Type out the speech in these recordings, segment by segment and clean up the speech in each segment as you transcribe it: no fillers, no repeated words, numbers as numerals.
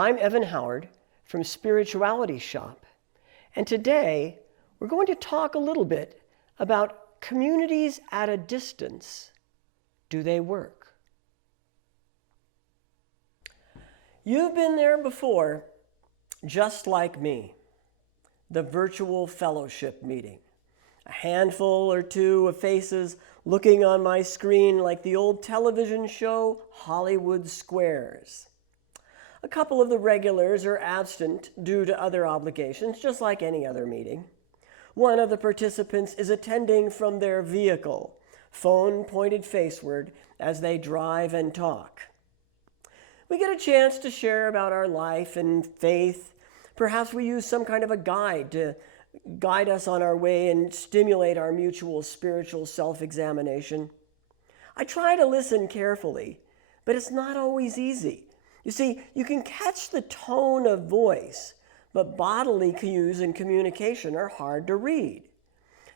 I'm Evan Howard from Spirituality Shop, and today we're going to talk a little bit about communities at a distance. Do they work? You've been there before, just like me. The virtual fellowship meeting. A handful or two of faces looking on my screen like the old television show Hollywood Squares. A couple of the regulars are absent due to other obligations, just like any other meeting. One of the participants is attending from their vehicle, phone pointed faceward as they drive and talk. We get a chance to share about our life and faith. Perhaps we use some kind of a guide to guide us on our way and stimulate our mutual spiritual self-examination. I try to listen carefully, but it's not always easy. You see, you can catch the tone of voice, but bodily cues in communication are hard to read.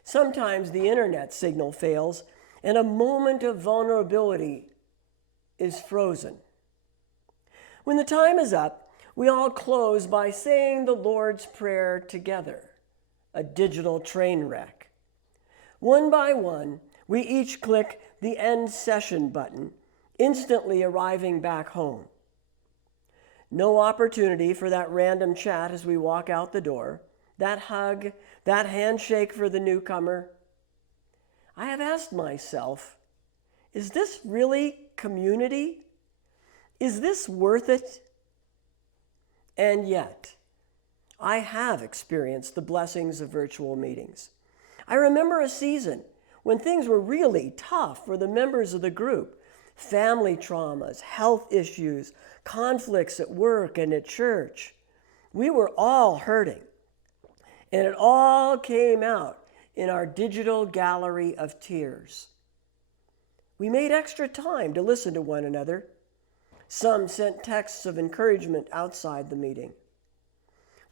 Sometimes the internet signal fails, and a moment of vulnerability is frozen. When the time is up, we all close by saying the Lord's Prayer together, a digital train wreck. One by one, we each click the End Session button, instantly arriving back home. No opportunity for that random chat as we walk out the door, that hug, that handshake for the newcomer. I have asked myself, is this really community? Is this worth it? And yet, I have experienced the blessings of virtual meetings. I remember a season when things were really tough for the members of the group. Family traumas, health issues, conflicts at work and at church. We were all hurting. And it all came out in our digital gallery of tears. We made extra time to listen to one another. Some sent texts of encouragement outside the meeting.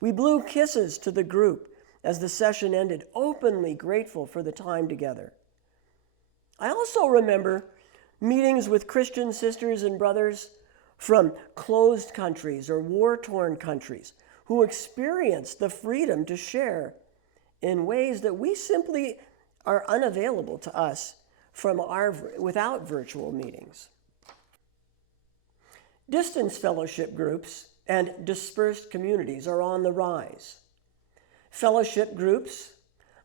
We blew kisses to the group as the session ended, openly grateful for the time together. I also remember meetings with Christian sisters and brothers from closed countries or war-torn countries who experienced the freedom to share in ways that we simply are unavailable to us without virtual meetings. Distance fellowship groups and dispersed communities are on the rise. Fellowship groups,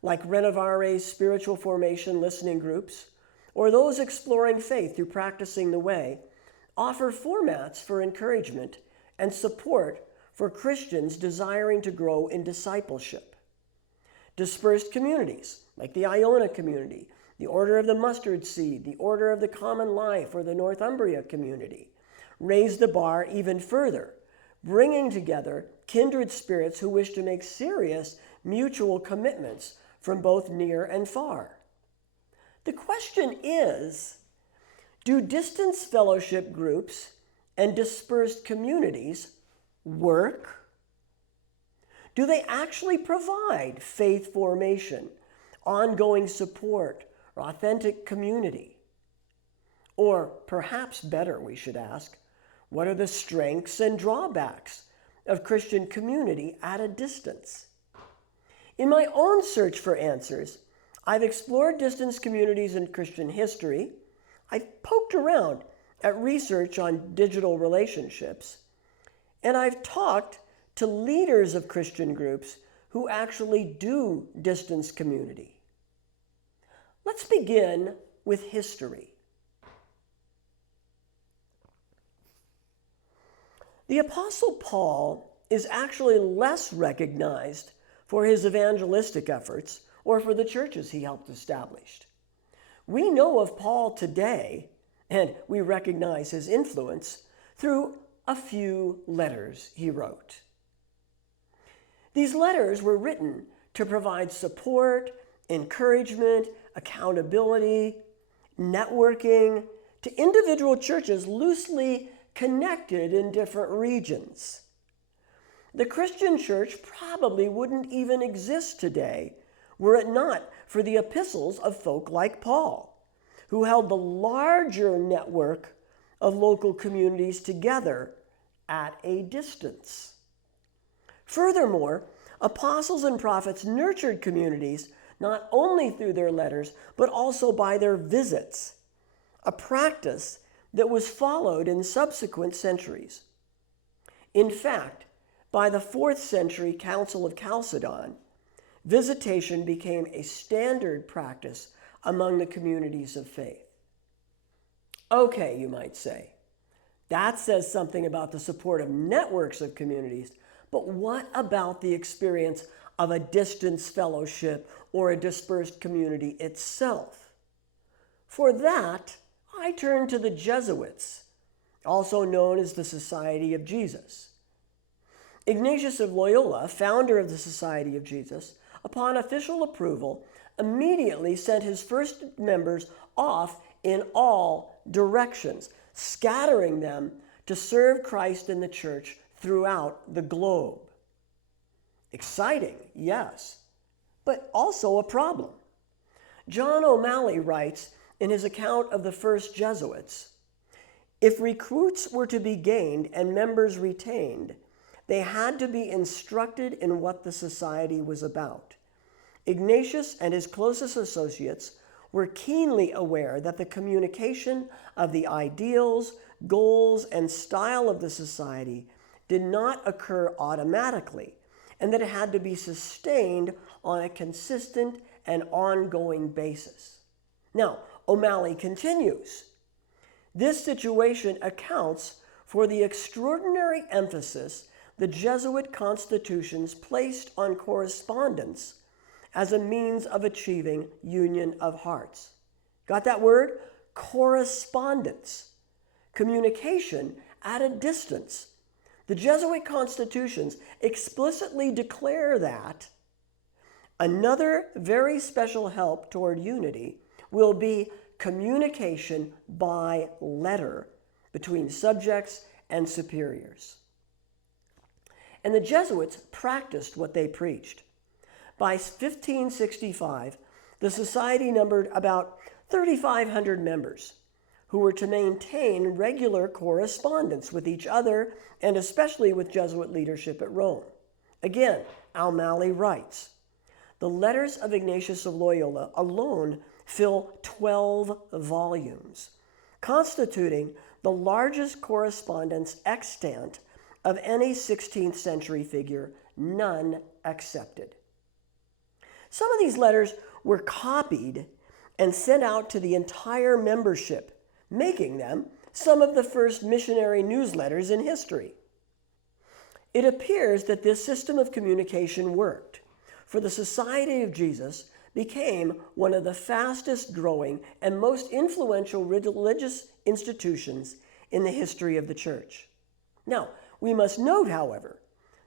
like Renovare's spiritual formation listening groups, or those exploring faith through Practicing the Way, offer formats for encouragement and support for Christians desiring to grow in discipleship. Dispersed communities, like the Iona community, the Order of the Mustard Seed, the Order of the Common Life, or the Northumbria community, raise the bar even further, bringing together kindred spirits who wish to make serious mutual commitments from both near and far. The question is, do distance fellowship groups and dispersed communities work? Do they actually provide faith formation, ongoing support, or authentic community? Or perhaps better, we should ask, what are the strengths and drawbacks of Christian community at a distance? In my own search for answers, I've explored distance communities in Christian history. I've poked around at research on digital relationships, and I've talked to leaders of Christian groups who actually do distance community. Let's begin with history. The Apostle Paul is actually less recognized for his evangelistic efforts or for the churches he helped establish. We know of Paul today, and we recognize his influence through a few letters he wrote. These letters were written to provide support, encouragement, accountability, networking to individual churches loosely connected in different regions. The Christian church probably wouldn't even exist today were it not for the epistles of folk like Paul, who held the larger network of local communities together at a distance. Furthermore, apostles and prophets nurtured communities not only through their letters, but also by their visits, a practice that was followed in subsequent centuries. In fact, by the 4th century Council of Chalcedon, visitation became a standard practice among the communities of faith. Okay, you might say, that says something about the support of networks of communities, but what about the experience of a distance fellowship or a dispersed community itself? For that, I turn to the Jesuits, also known as the Society of Jesus. Ignatius of Loyola, founder of the Society of Jesus, upon official approval, immediately sent his first members off in all directions, scattering them to serve Christ in the church throughout the globe. Exciting, yes, but also a problem. John O'Malley writes in his account of the first Jesuits, if recruits were to be gained and members retained, they had to be instructed in what the society was about. Ignatius and his closest associates were keenly aware that the communication of the ideals, goals, and style of the society did not occur automatically, and that it had to be sustained on a consistent and ongoing basis. Now, O'Malley continues, this situation accounts for the extraordinary emphasis the Jesuit constitutions placed on correspondence as a means of achieving union of hearts. Got that word? Correspondence. Communication at a distance. The Jesuit constitutions explicitly declare that another very special help toward unity will be communication by letter between subjects and superiors. And the Jesuits practiced what they preached. By 1565, the society numbered about 3,500 members who were to maintain regular correspondence with each other and especially with Jesuit leadership at Rome. Again, O'Malley writes, the letters of Ignatius of Loyola alone fill 12 volumes, constituting the largest correspondence extant of any 16th century figure, none accepted. Some of these letters were copied and sent out to the entire membership, making them some of the first missionary newsletters in history. It appears that this system of communication worked, for the Society of Jesus became one of the fastest growing and most influential religious institutions in the history of the church. Now, we must note, however,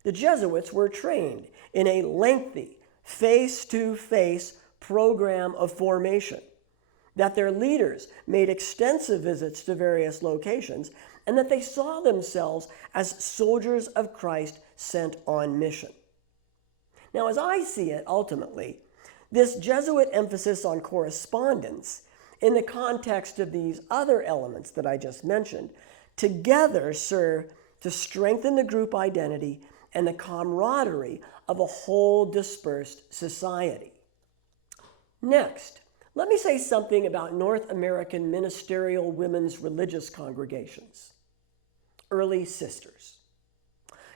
the Jesuits were trained in a lengthy, face-to-face program of formation, that their leaders made extensive visits to various locations, and that they saw themselves as soldiers of Christ sent on mission. Now, as I see it, ultimately, this Jesuit emphasis on correspondence in the context of these other elements that I just mentioned together serve to strengthen the group identity and the camaraderie of a whole dispersed society. Next, let me say something about North American ministerial women's religious congregations. Early sisters.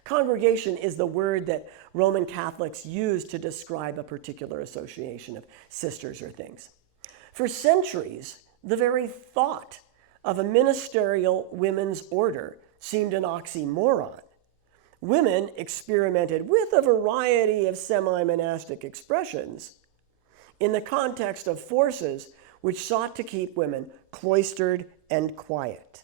Congregation is the word that Roman Catholics use to describe a particular association of sisters or things. For centuries, the very thought of a ministerial women's order seemed an oxymoron. Women experimented with a variety of semi-monastic expressions in the context of forces which sought to keep women cloistered and quiet.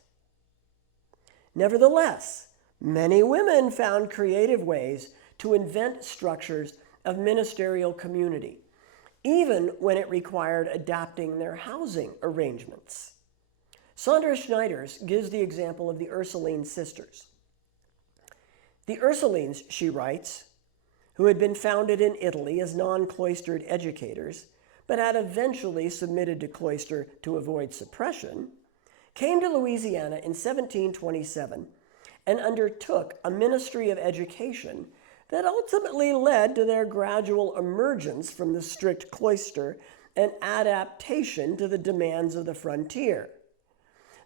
Nevertheless, many women found creative ways to invent structures of ministerial community, even when it required adapting their housing arrangements. Sandra Schneiders gives the example of the Ursuline sisters. The Ursulines, she writes, who had been founded in Italy as non-cloistered educators, but had eventually submitted to cloister to avoid suppression, came to Louisiana in 1727 and undertook a ministry of education that ultimately led to their gradual emergence from the strict cloister and adaptation to the demands of the frontier.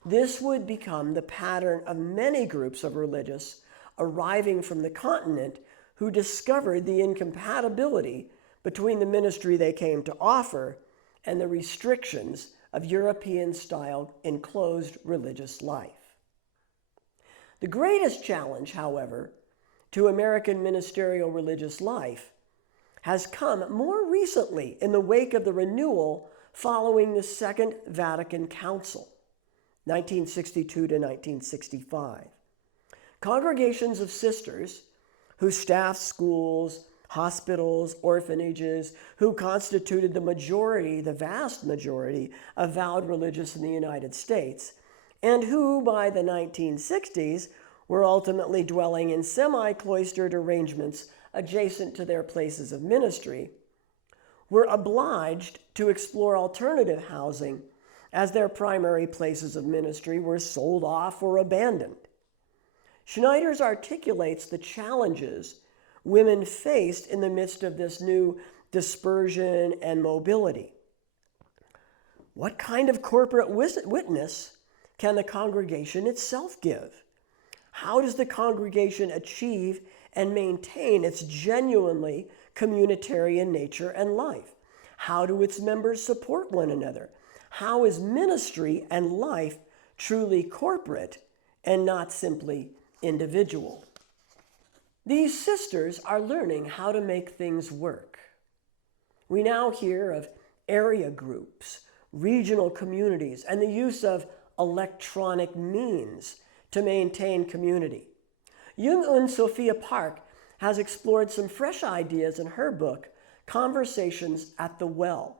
This would become the pattern of many groups of religious arriving from the continent who discovered the incompatibility between the ministry they came to offer and the restrictions of European-style enclosed religious life. The greatest challenge, however, to American ministerial religious life has come more recently in the wake of the renewal following the Second Vatican Council, 1962 to 1965. Congregations of sisters who staffed schools, hospitals, orphanages, who constituted the vast majority of vowed religious in the United States, and who by the 1960s were ultimately dwelling in semi-cloistered arrangements adjacent to their places of ministry, were obliged to explore alternative housing as their primary places of ministry were sold off or abandoned. Schneiders articulates the challenges women faced in the midst of this new dispersion and mobility. What kind of corporate witness can the congregation itself give? How does the congregation achieve and maintain its genuinely communitarian nature and life? How do its members support one another? How is ministry and life truly corporate and not simply individual? These sisters are learning how to make things work. We now hear of area groups, regional communities, and the use of electronic means to maintain community. Jung-Un Sophia Park has explored some fresh ideas in her book, Conversations at the Well,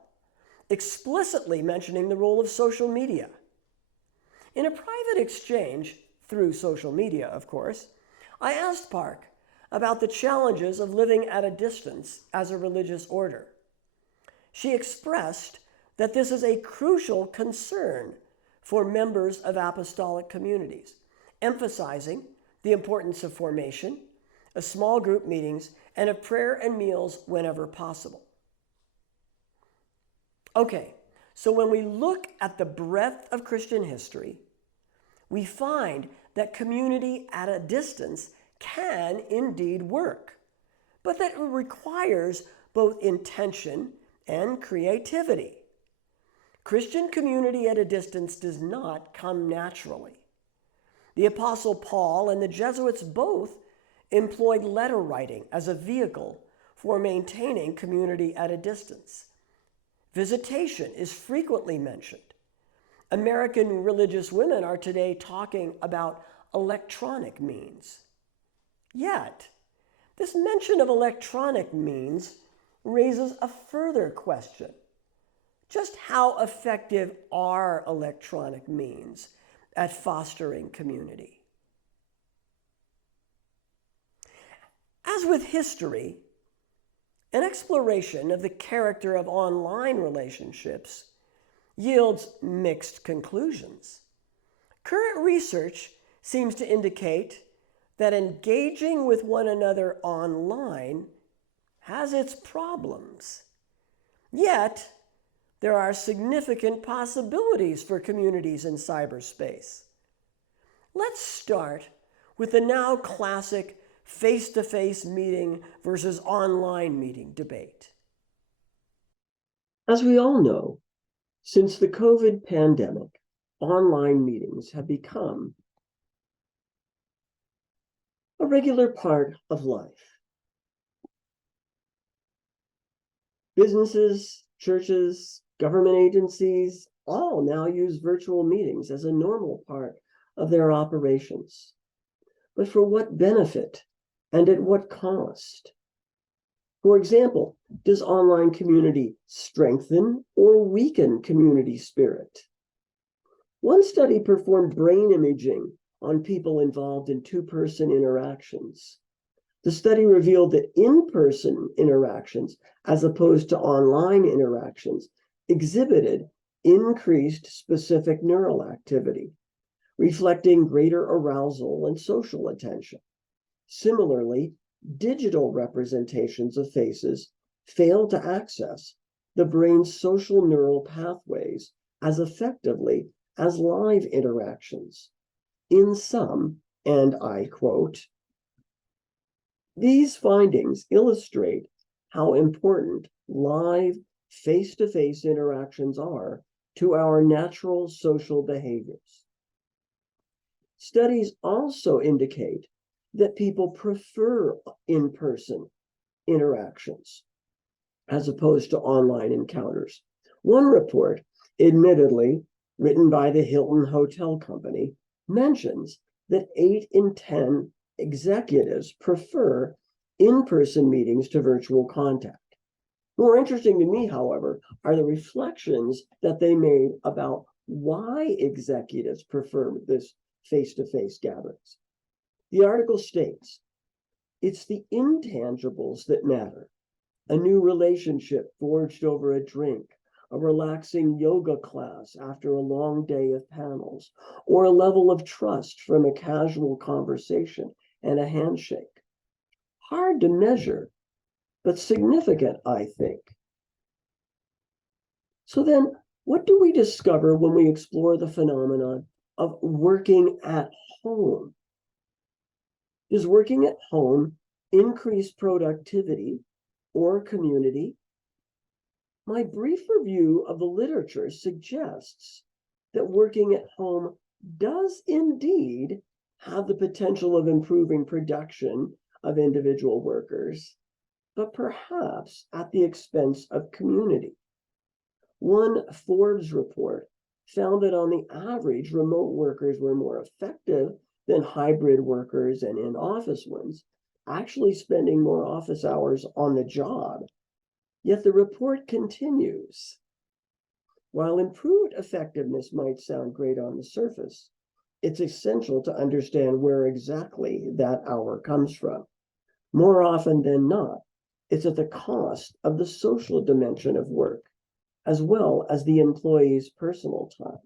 explicitly mentioning the role of social media. In a private exchange, through social media, of course, I asked Park about the challenges of living at a distance as a religious order. She expressed that this is a crucial concern for members of apostolic communities, emphasizing the importance of formation, of small group meetings, and of prayer and meals whenever possible. Okay, so when we look at the breadth of Christian history, we find that community at a distance can indeed work, but that it requires both intention and creativity. Christian community at a distance does not come naturally. The Apostle Paul and the Jesuits both employed letter writing as a vehicle for maintaining community at a distance. Visitation is frequently mentioned. American religious women are today talking about electronic means. Yet, this mention of electronic means raises a further question. Just how effective are electronic means at fostering community? As with history, an exploration of the character of online relationships yields mixed conclusions. Current research seems to indicate that engaging with one another online has its problems. Yet, there are significant possibilities for communities in cyberspace. Let's start with the now classic face-to-face meeting versus online meeting debate. As we all know, since the COVID pandemic, online meetings have become a regular part of life. Businesses, churches, government agencies all now use virtual meetings as a normal part of their operations. But for what benefit and at what cost? For example, does online community strengthen or weaken community spirit? One study performed brain imaging on people involved in two-person interactions. The study revealed that in-person interactions, as opposed to online interactions, exhibited increased specific neural activity, reflecting greater arousal and social attention. Similarly, digital representations of faces fail to access the brain's social neural pathways as effectively as live interactions. In sum, and I quote, these findings illustrate how important live face-to-face interactions are to our natural social behaviors. Studies also indicate that people prefer in-person interactions as opposed to online encounters. One report, admittedly written by the Hilton Hotel Company, mentions that 8 in 10 executives prefer in-person meetings to virtual contact. More interesting to me, however, are the reflections that they made about why executives prefer this face-to-face gatherings. The article states, it's the intangibles that matter. A new relationship forged over a drink, a relaxing yoga class after a long day of panels, or a level of trust from a casual conversation and a handshake. Hard to measure, but significant, I think. So then, what do we discover when we explore the phenomenon of working at home? Does working at home increase productivity or community? My brief review of the literature suggests that working at home does indeed have the potential of improving production of individual workers, but perhaps at the expense of community. One Forbes report found that on the average, remote workers were more effective than hybrid workers and in-office ones, actually spending more office hours on the job. Yet the report continues. While improved effectiveness might sound great on the surface, it's essential to understand where exactly that hour comes from. More often than not, it's at the cost of the social dimension of work, as well as the employee's personal time.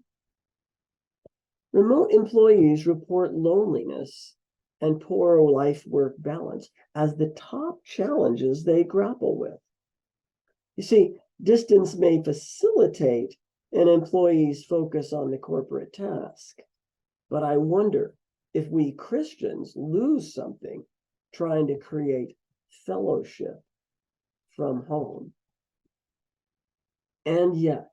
Remote employees report loneliness and poor life-work balance as the top challenges they grapple with. You see, distance may facilitate an employee's focus on the corporate task, but I wonder if we Christians lose something trying to create fellowship from home. And yet,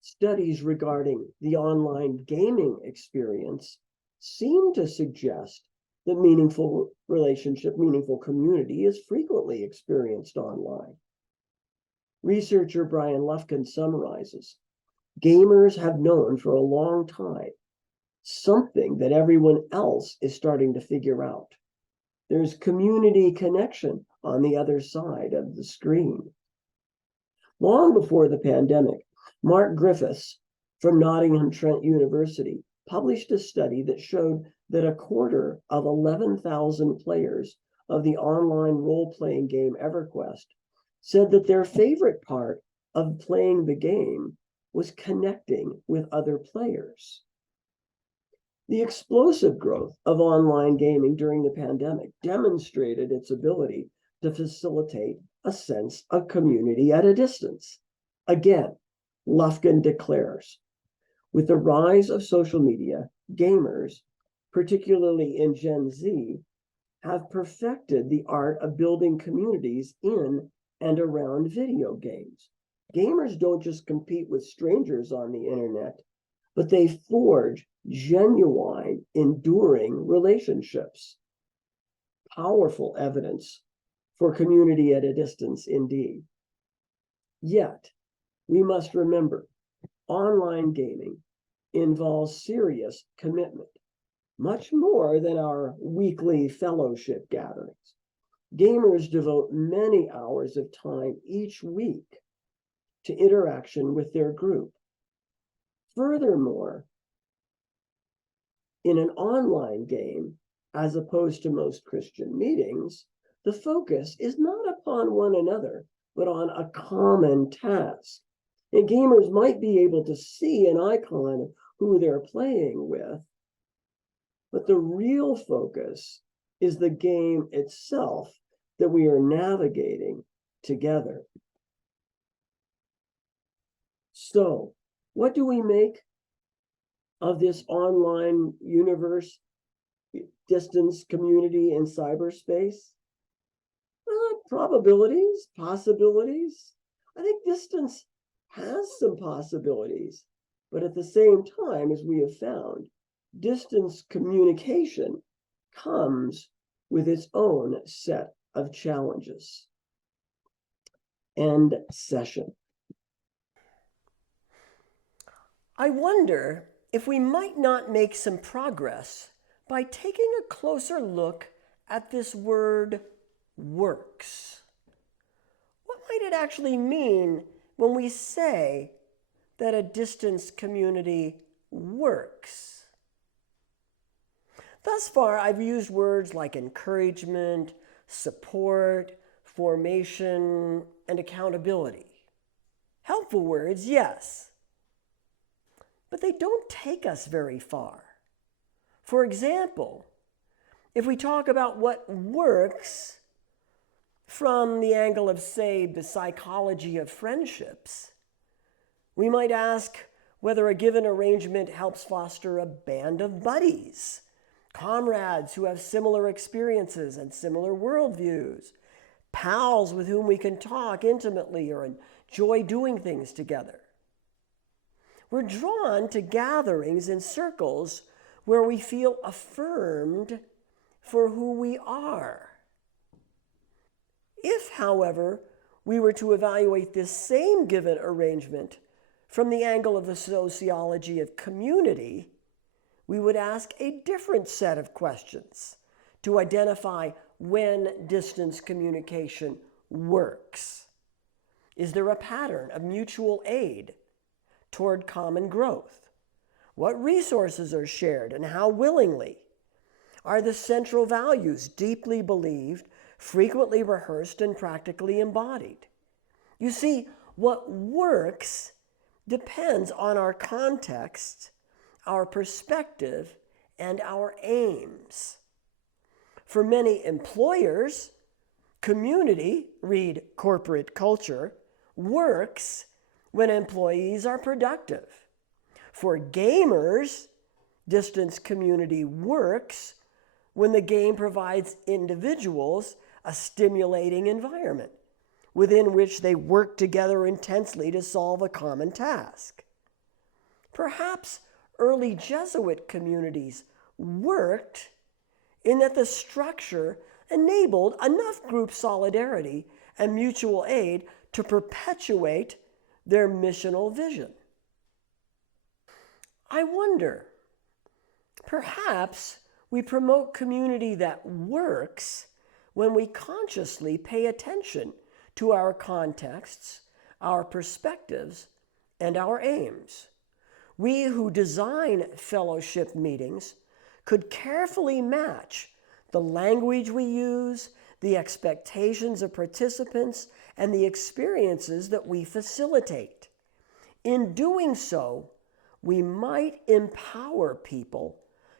studies regarding the online gaming experience seem to suggest that meaningful relationship, meaningful community is frequently experienced online. Researcher Brian Lufkin summarizes, gamers have known for a long time something that everyone else is starting to figure out. There's community connection on the other side of the screen. Long before the pandemic, Mark Griffiths from Nottingham Trent University published a study that showed that a quarter of 11,000 players of the online role-playing game EverQuest said that their favorite part of playing the game was connecting with other players. The explosive growth of online gaming during the pandemic demonstrated its ability to facilitate a sense of community at a distance. Again, Lufkin declares, with the rise of social media, gamers, particularly in Gen Z, have perfected the art of building communities in and around video games. Gamers don't just compete with strangers on the internet, but they forge genuine, enduring relationships. Powerful evidence for community at a distance indeed. Yet, we must remember, online gaming involves serious commitment, much more than our weekly fellowship gatherings. Gamers devote many hours of time each week to interaction with their group. Furthermore, in an online game, as opposed to most Christian meetings, the focus is not upon one another, but on a common task. And gamers might be able to see an icon who they're playing with, but the real focus is the game itself that we are navigating together. So, what do we make of this online universe, distance community in cyberspace? Probabilities, possibilities. I think distance has some possibilities, but at the same time, as we have found, distance communication comes with its own set of challenges. End session. I wonder if we might not make some progress by taking a closer look at this word works. What might it actually mean when we say that a distance community works? Thus far, I've used words like encouragement, support, formation, and accountability. Helpful words, yes, but they don't take us very far. For example, if we talk about what works from the angle of, say, the psychology of friendships, we might ask whether a given arrangement helps foster a band of buddies, comrades who have similar experiences and similar worldviews, pals with whom we can talk intimately or enjoy doing things together. We're drawn to gatherings and circles where we feel affirmed for who we are. If, however, we were to evaluate this same given arrangement from the angle of the sociology of community, we would ask a different set of questions to identify when distance communication works. Is there a pattern of mutual aid toward common growth? What resources are shared and how willingly? Are the central values deeply believed, frequently rehearsed, and practically embodied? You see, what works depends on our context, our perspective, and our aims. For many employers, community, read corporate culture, works when employees are productive. For gamers, distance community works when the game provides individuals a stimulating environment within which they work together intensely to solve a common task. Perhaps early Jesuit communities worked in that the structure enabled enough group solidarity and mutual aid to perpetuate their missional vision. I wonder, perhaps we promote community that works when we consciously pay attention to our contexts, our perspectives, and our aims. We who design fellowship meetings could carefully match the language we use, the expectations of participants, and the experiences that we facilitate. In doing so, we might empower people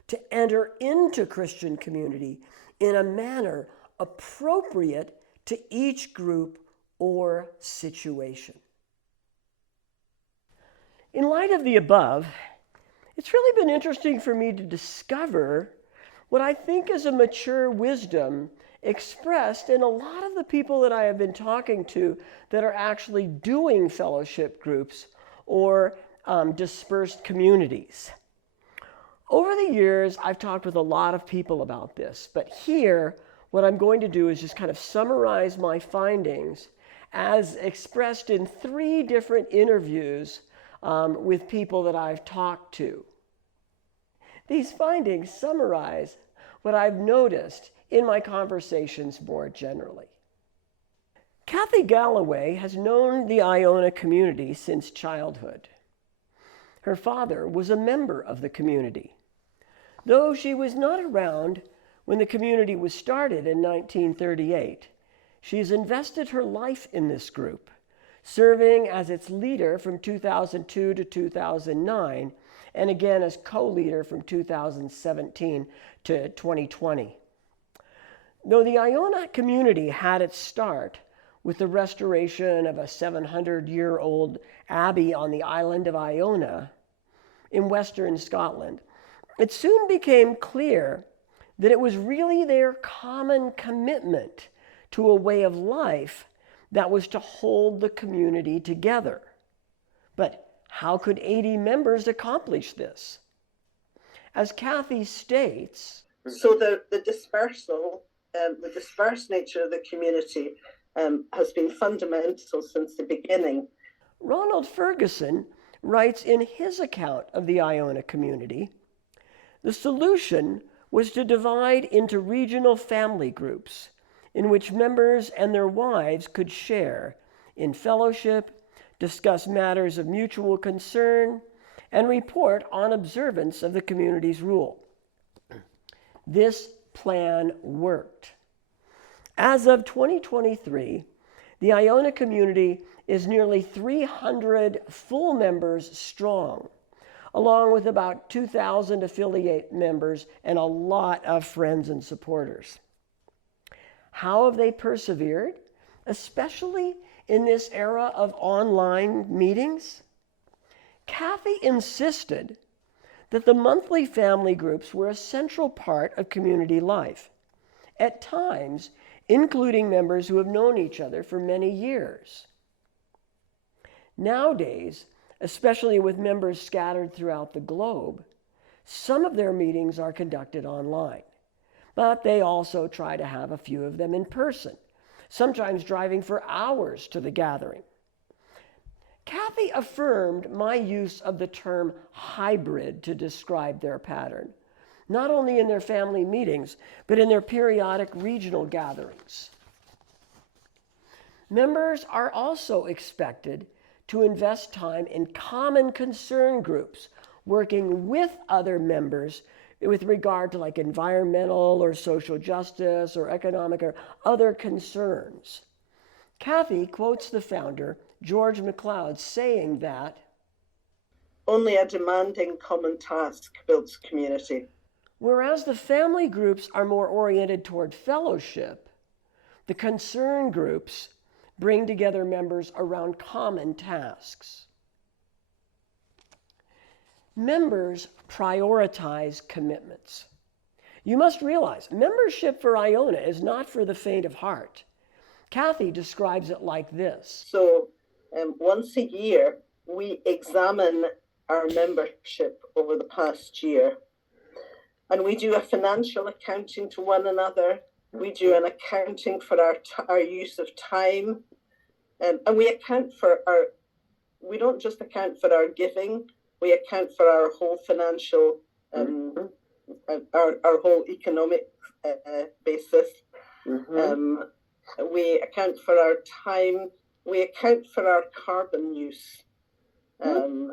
to enter into Christian community in a manner appropriate to each group or situation. In light of the above, it's really been interesting for me to discover what I think is a mature wisdom expressed in a lot of the people that I have been talking to that are actually doing fellowship groups or dispersed communities. Over the years, I've talked with a lot of people about this, but here, what I'm going to do is just kind of summarize my findings as expressed in 3 different interviews with people that I've talked to. These findings summarize what I've noticed in my conversations more generally. Kathy Galloway has known the Iona community since childhood. Her father was a member of the community. Though she was not around when the community was started in 1938, she's invested her life in this group, serving as its leader from 2002 to 2009, and again as co-leader from 2017 to 2020. Though the Iona community had its start with the restoration of a 700-year-old abbey on the island of Iona in western Scotland, it soon became clear that it was really their common commitment to a way of life that was to hold the community together. But how could 80 members accomplish this? As Kathy states, so the dispersed nature of the community has been fundamental since the beginning. Ronald Ferguson writes in his account of the Iona community, the solution was to divide into regional family groups in which members and their wives could share in fellowship, discuss matters of mutual concern, and report on observance of the community's rule. This plan worked. As of 2023, the Iona community is nearly 300 full members strong, along with about 2,000 affiliate members and a lot of friends and supporters. How have they persevered, especially in this era of online meetings? Kathy insisted that the monthly family groups were a central part of community life, at times including members who have known each other for many years. Nowadays, especially with members scattered throughout the globe, some of their meetings are conducted online, but they also try to have a few of them in person, sometimes driving for hours to the gathering. Kathy affirmed my use of the term hybrid to describe their pattern, not only in their family meetings, but in their periodic regional gatherings. Members are also expected to invest time in common concern groups, working with other members with regard to like environmental or social justice or economic or other concerns. Kathy quotes the founder, George MacLeod, saying that only a demanding common task builds community. Whereas the family groups are more oriented toward fellowship, the concern groups bring together members around common tasks. Members prioritize commitments. You must realize, membership for Iona is not for the faint of heart. Kathy describes it like this. So once a year, we examine our membership over the past year. And we do a financial accounting to one another. We do an accounting for our use of time. And we account for we don't just account for our giving, we account for our whole financial, our whole economic basis. Mm-hmm. We account for our time, we account for our carbon use. And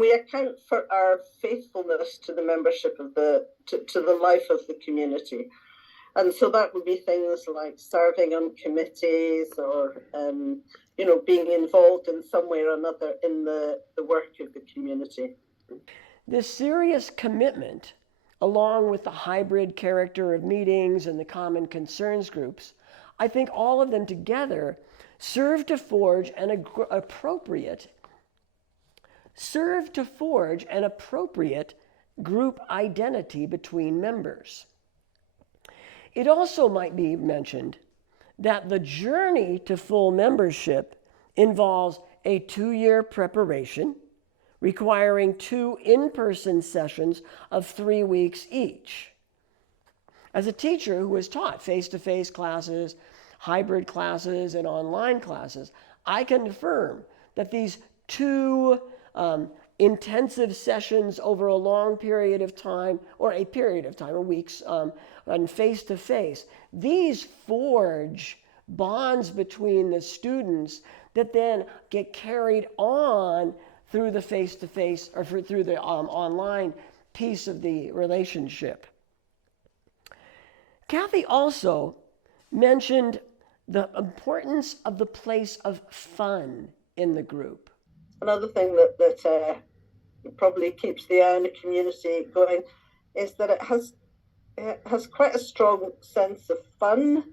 we account for our faithfulness to the membership of to the life of the community. And so that would be things like serving on committees or, being involved in some way or another in the work of the community. This serious commitment, along with the hybrid character of meetings and the common concerns groups, I think all of them together serve to forge an appropriate group identity between members. It also might be mentioned that the journey to full membership involves a 2-year preparation, requiring 2 in-person sessions of 3 weeks each. As a teacher who has taught face-to-face classes, hybrid classes, and online classes, I can affirm that these 2 intensive sessions over a long period of time, or a period of time, or weeks, and face-to-face, these forge bonds between the students that then get carried on through the face-to-face or through the online piece of the relationship. Kathy also mentioned the importance of the place of fun in the group. another thing that probably keeps the Iona community going is that it has quite a strong sense of fun.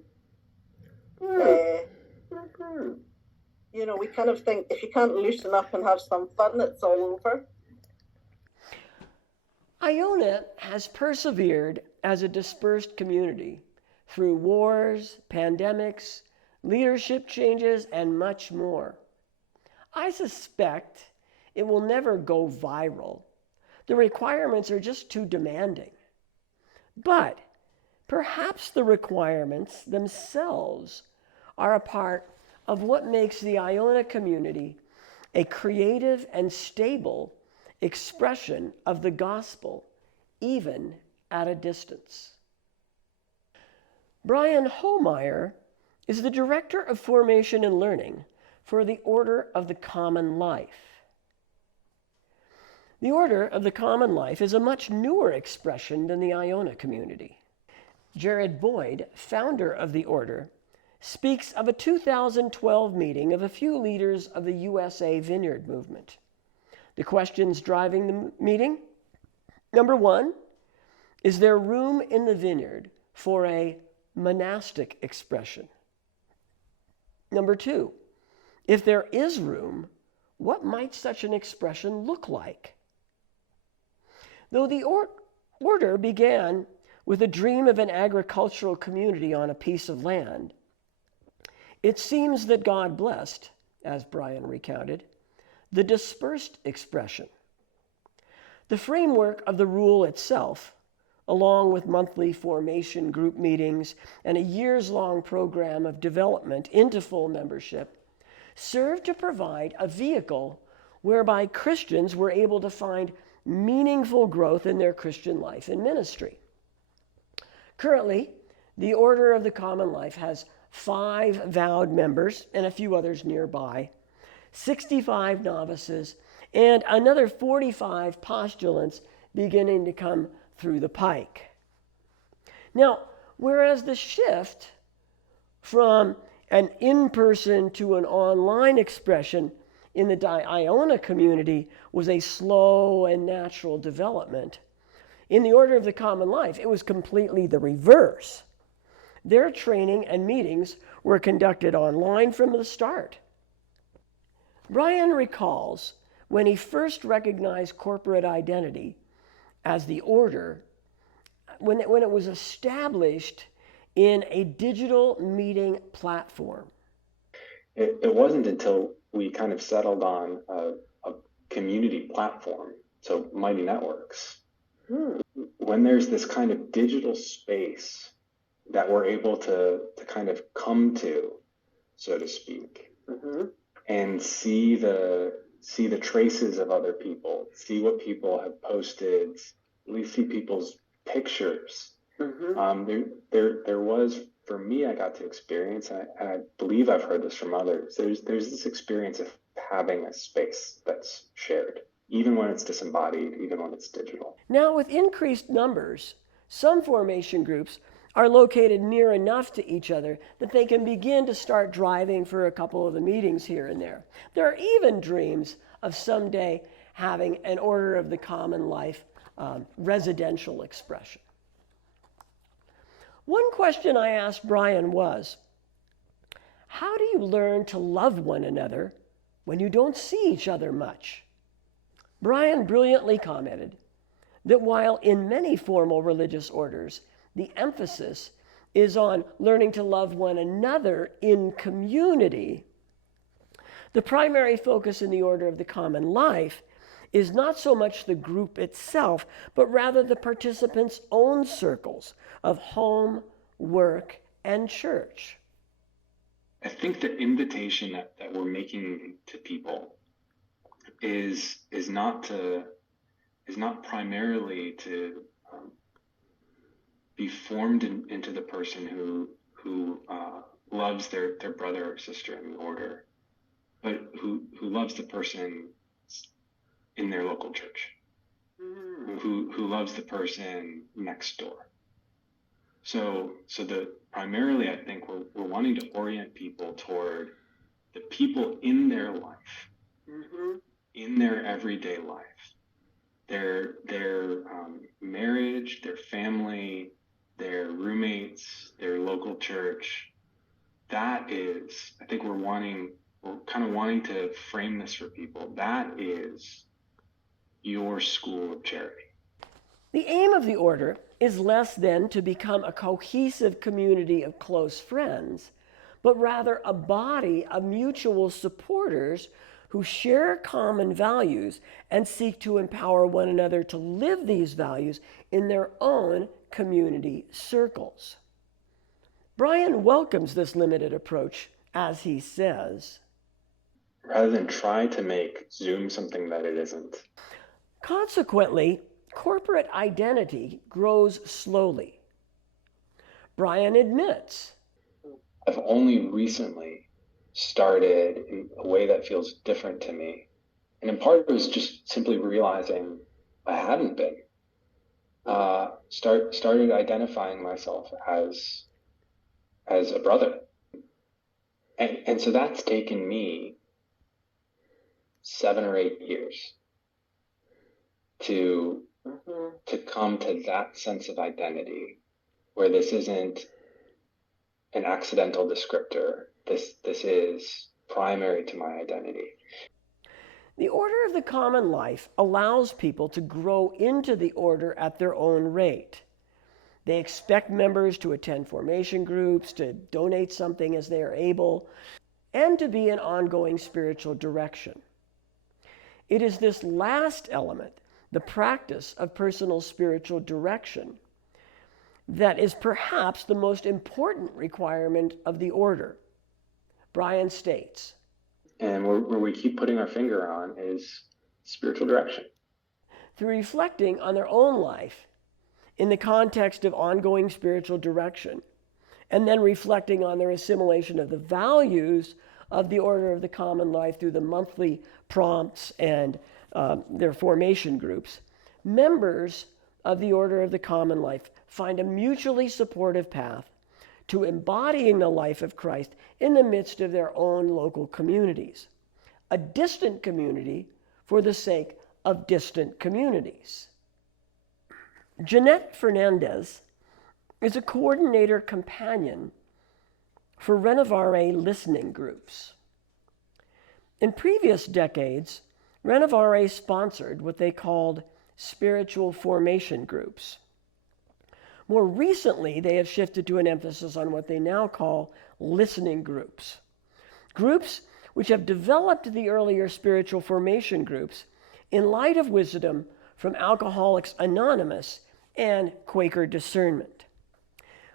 You know, we kind of think if you can't loosen up and have some fun, it's all over. Iona has persevered as a dispersed community through wars, pandemics, leadership changes, and much more. I suspect it will never go viral. The requirements are just too demanding. But perhaps the requirements themselves are a part of what makes the Iona community a creative and stable expression of the gospel, even at a distance. Brian Homeyer is the Director of Formation and Learning for the Order of the Common Life. The Order of the Common Life is a much newer expression than the Iona community. Jared Boyd, founder of the Order, speaks of a 2012 meeting of a few leaders of the USA Vineyard movement. The questions driving the meeting: number one, is there room in the vineyard for a monastic expression? Number two, if there is room, what might such an expression look like? Though the order began with a dream of an agricultural community on a piece of land, it seems that God blessed, as Brian recounted, the dispersed expression. The framework of the rule itself, along with monthly formation group meetings and a years-long program of development into full membership, served to provide a vehicle whereby Christians were able to find meaningful growth in their Christian life and ministry. Currently, the Order of the Common Life has 5 vowed members and a few others nearby, 65 novices, and another 45 postulants beginning to come through the pike. Now, whereas the shift from an in-person to an online expression in the Iona community was a slow and natural development, in the Order of the Common Life, it was completely the reverse. Their training and meetings were conducted online from the start. Brian recalls when he first recognized corporate identity as the Order, when it was established in a digital meeting platform. It wasn't until we kind of settled on a community platform, so Mighty Networks, when there's this kind of digital space that we're able to kind of come to, so to speak, and see the traces of other people, see what people have posted, at least see people's pictures. There was, for me, I got to experience, and I believe I've heard this from others, there's this experience of having a space that's shared, even when it's disembodied, even when it's digital. Now, with increased numbers, some formation groups are located near enough to each other that they can begin to start driving for a couple of the meetings here and there. There are even dreams of someday having an Order of the Common Life residential expression. One question I asked Brian was, how do you learn to love one another when you don't see each other much? Brian brilliantly commented that while in many formal religious orders, the emphasis is on learning to love one another in community, the primary focus in the Order of the Common Life is not so much the group itself, but rather the participants' own circles of home, work, and church. I think the invitation that we're making to people is not primarily to be formed into the person who loves their brother or sister in the order, but who loves the person in their local church, who loves the person next door. So primarily, I think we're wanting to orient people toward the people in their life in their everyday life, their marriage, their family, their roommates, their local church. That is, I think we're kind of wanting to frame this for people. That is your school of charity. The aim of the order is less than to become a cohesive community of close friends, but rather a body of mutual supporters who share common values and seek to empower one another to live these values in their own community circles. Brian welcomes this limited approach, as he says, rather than try to make Zoom something that it isn't. Consequently, corporate identity grows slowly. Brian admits, I've only recently started in a way that feels different to me. And in part, it was just simply realizing I hadn't been. Started identifying myself as a brother. And so that's taken me 7 or 8 years to come to that sense of identity, where this isn't an accidental descriptor. This is primary to my identity. the Order of the Common Life allows people to grow into the order at their own rate. They expect members to attend formation groups, to donate something as they are able, and to be in ongoing spiritual direction. It is this last element, the practice of personal spiritual direction, that is perhaps the most important requirement of the order. Brian states, And where we keep putting our finger on is spiritual direction. through reflecting on their own life in the context of ongoing spiritual direction, and then reflecting on their assimilation of the values of the Order of the Common Life through the monthly prompts and their formation groups, members of the Order of the Common Life find a mutually supportive path to embodying the life of Christ in the midst of their own local communities, a distant community for the sake of distant communities. Jeanette Fernandez is a coordinator companion for Renovare listening groups. In previous decades, Renovare sponsored what they called spiritual formation groups. More recently, they have shifted to an emphasis on what they now call listening groups. Groups which have developed the earlier spiritual formation groups in light of wisdom from Alcoholics Anonymous and Quaker discernment.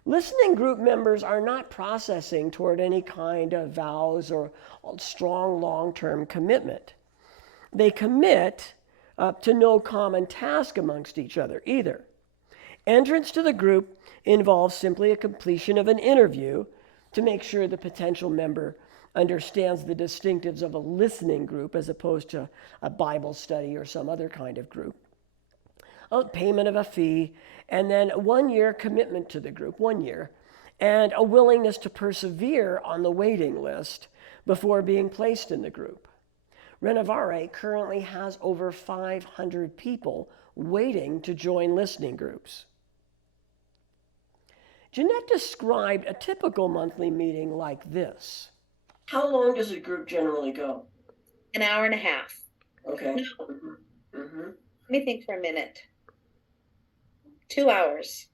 Listening group members are not processing toward any kind of vows or strong long-term commitment. They commit to no common task amongst each other either. Entrance to the group involves simply a completion of an interview to make sure the potential member understands the distinctives of a listening group as opposed to a Bible study or some other kind of group. A payment of a fee, and then a 1-year commitment to the group, 1 year, and a willingness to persevere on the waiting list before being placed in the group. Renovare currently has over 500 people waiting to join listening groups. Jeanette described a typical monthly meeting like this. How long does a group generally go? An hour and a half. Okay. Let me think for a minute. 2 hours.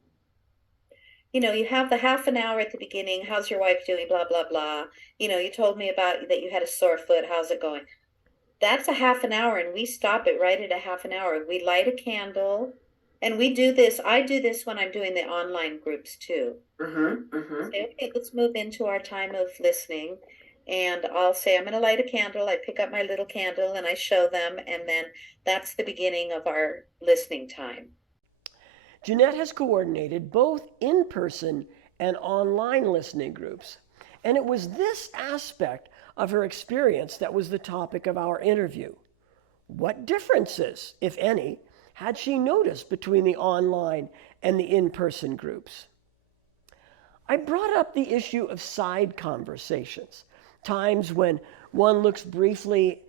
You know, you have the half an hour at the beginning. How's your wife doing? Blah, blah, blah. You know, you told me about that you had a sore foot. How's it going? That's a half an hour, and we stop it right at a half an hour. We light a candle, and we do this. I do this when I'm doing the online groups too. Say, okay, let's move into our time of listening. And I'll say, I'm going to light a candle. I pick up my little candle and I show them. And then that's the beginning of our listening time. Jeanette has coordinated both in-person and online listening groups. And it was this aspect of her experience that was the topic of our interview. What differences, if any, had she noticed between the online and the in-person groups? I brought up the issue of side conversations, times when one looks briefly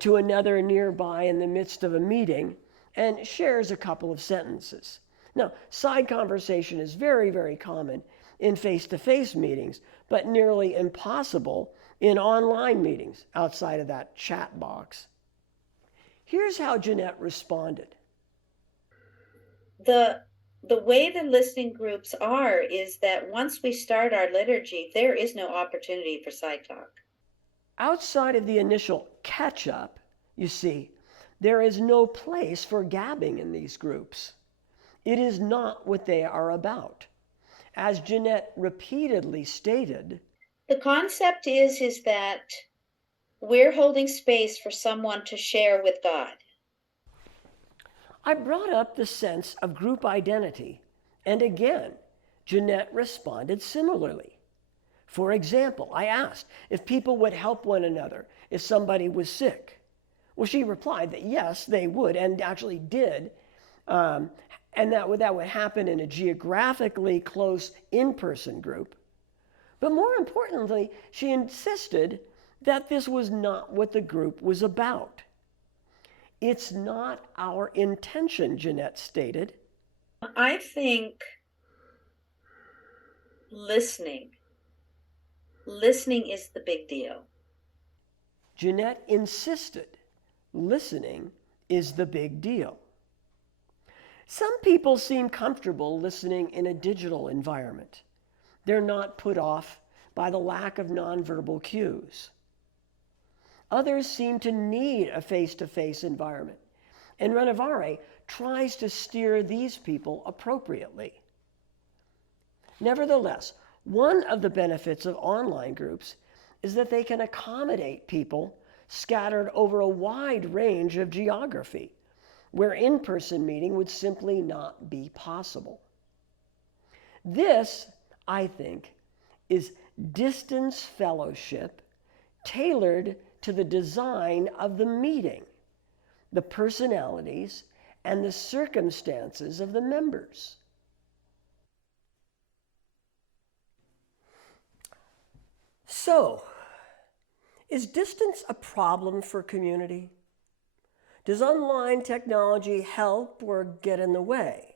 to another nearby in the midst of a meeting and shares a couple of sentences. Now, side conversation is very, very common in face-to-face meetings, but nearly impossible in online meetings outside of that chat box. Here's how Jeanette responded. The way the listening groups are is that once we start our liturgy, there is no opportunity for side talk. Outside of the initial catch-up, you see, there is no place for gabbing in these groups. It is not what they are about. As Jeanette repeatedly stated, the concept is that we're holding space for someone to share with God. I brought up the sense of group identity, and again, Jeanette responded similarly. For example, I asked if people would help one another if somebody was sick. Well, she replied that yes, they would, and actually did, and that would happen in a geographically close in-person group. But more importantly, she insisted that this was not what the group was about. It's not our intention, Jeanette stated. I think listening is the big deal. Jeanette insisted listening is the big deal. Some people seem comfortable listening in a digital environment. They're not put off by the lack of nonverbal cues. Others seem to need a face-to-face environment, and Renovare tries to steer these people appropriately. Nevertheless, one of the benefits of online groups is that they can accommodate people scattered over a wide range of geography, where in-person meeting would simply not be possible. This, I think, is distance fellowship tailored to the design of the meeting, the personalities, and the circumstances of the members. So, is distance a problem for community? Does online technology help or get in the way?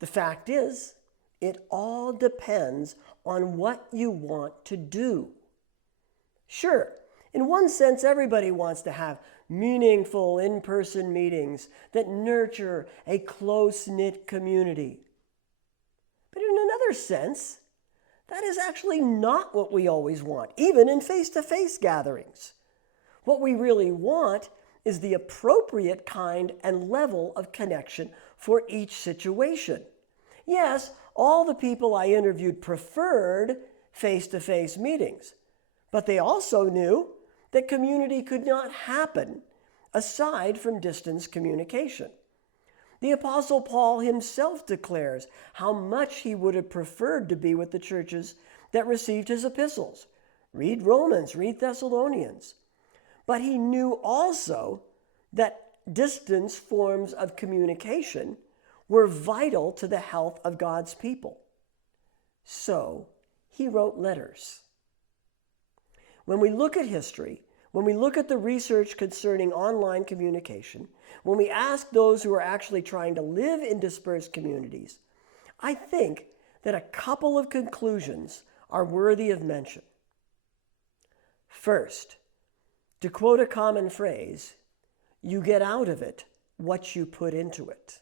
The fact is, it all depends on what you want to do. Sure, in one sense, everybody wants to have meaningful in-person meetings that nurture a close-knit community. But in another sense, that is actually not what we always want, even in face-to-face gatherings. What we really want is the appropriate kind and level of connection for each situation. Yes, all the people I interviewed preferred face-to-face meetings, but they also knew that community could not happen aside from distance communication. The Apostle Paul himself declares how much he would have preferred to be with the churches that received his epistles. Read Romans, read Thessalonians. But he knew also that distance forms of communication were vital to the health of God's people. So he wrote letters. When we look at history, when we look at the research concerning online communication, when we ask those who are actually trying to live in dispersed communities, I think that a couple of conclusions are worthy of mention. First, to quote a common phrase, you get out of it what you put into it.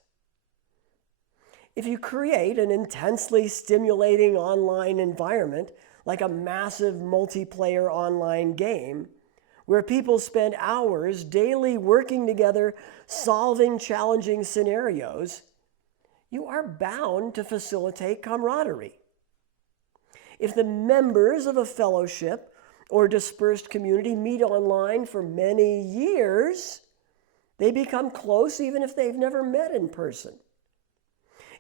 If you create an intensely stimulating online environment, like a massive multiplayer online game, where people spend hours daily working together, solving challenging scenarios, you are bound to facilitate camaraderie. If the members of a fellowship or dispersed community meet online for many years, they become close even if they've never met in person.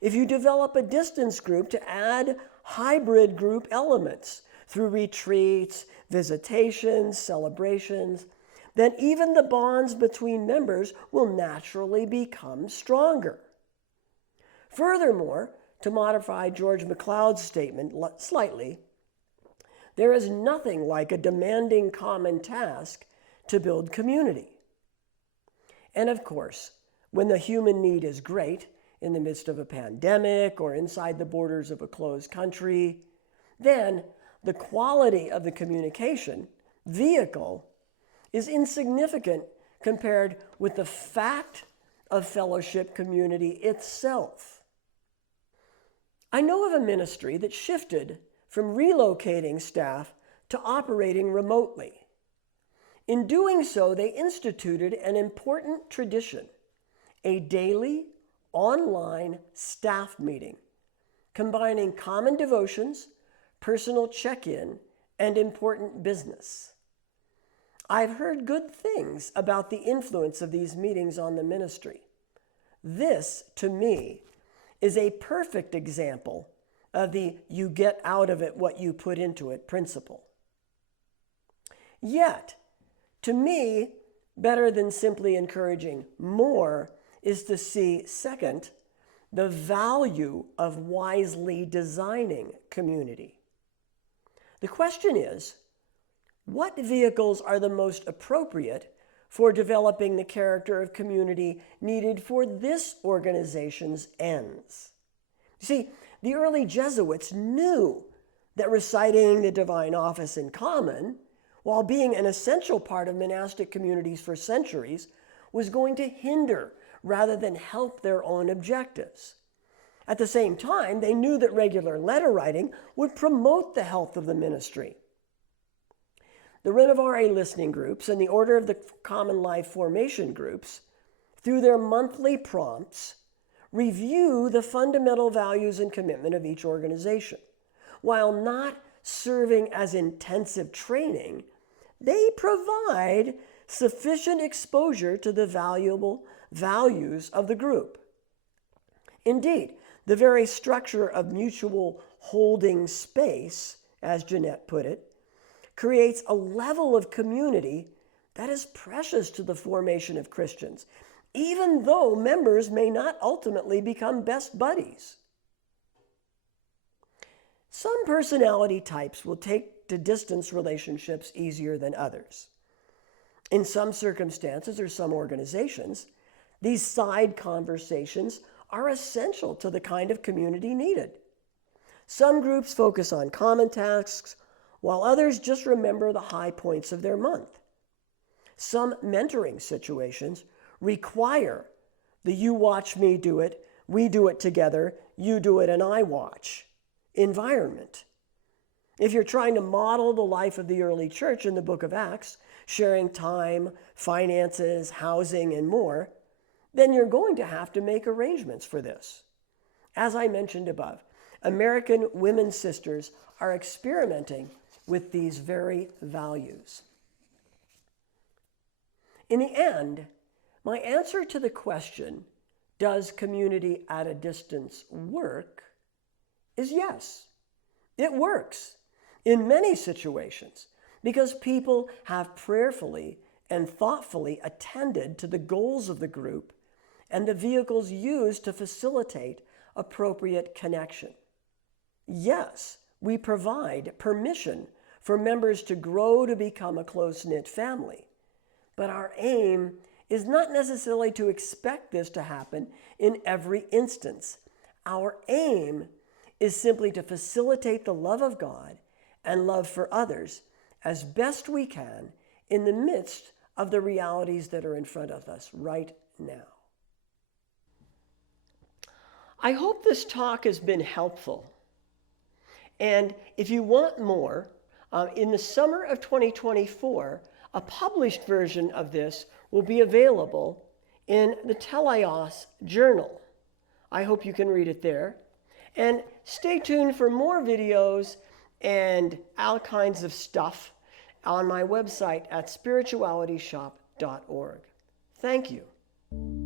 If you develop a distance group to add hybrid group elements through retreats, visitations, celebrations, then even the bonds between members will naturally become stronger. Furthermore, to modify George MacLeod's statement slightly, there is nothing like a demanding common task to build community. And of course, when the human need is great, in the midst of a pandemic or inside the borders of a closed country, then the quality of the communication vehicle is insignificant compared with the fact of fellowship community itself. I know of a ministry that shifted from relocating staff to operating remotely. In doing so, they instituted an important tradition, a daily online staff meeting, combining common devotions, personal check-in, and important business. I've heard good things about the influence of these meetings on the ministry. This, to me, is a perfect example of the you get out of it what you put into it principle. Yet, to me, better than simply encouraging more is to see, second, the value of wisely designing community. The question is, what vehicles are the most appropriate for developing the character of community needed for this organization's ends? You see, the early Jesuits knew that reciting the divine office in common, while being an essential part of monastic communities for centuries, was going to hinder rather than help their own objectives. At the same time, they knew that regular letter writing would promote the health of the ministry. The Renovare listening groups and the Order of the Common Life formation groups, through their monthly prompts, review the fundamental values and commitment of each organization. While not serving as intensive training, they provide sufficient exposure to the valuable values of the group. Indeed, the very structure of mutual holding space, as Jeanette put it, creates a level of community that is precious to the formation of Christians, even though members may not ultimately become best buddies. Some personality types will take to distance relationships easier than others. In some circumstances or some organizations, these side conversations are essential to the kind of community needed. Some groups focus on common tasks, while others just remember the high points of their month. Some mentoring situations require the you watch me do it, we do it together, you do it and I watch environment. If you're trying to model the life of the early church in the book of Acts, sharing time, finances, housing, and more, then you're going to have to make arrangements for this. As I mentioned above, American women sisters are experimenting with these very values. In the end, my answer to the question, does community at a distance work, is yes. It works in many situations because people have prayerfully and thoughtfully attended to the goals of the group and the vehicles used to facilitate appropriate connection. Yes, we provide permission for members to grow to become a close-knit family, but our aim is not necessarily to expect this to happen in every instance. Our aim is simply to facilitate the love of God and love for others as best we can in the midst of the realities that are in front of us right now. I hope this talk has been helpful. And if you want more, in the summer of 2024, a published version of this will be available in the Teleios Journal. I hope you can read it there. And stay tuned for more videos and all kinds of stuff on my website at spiritualityshop.org. Thank you.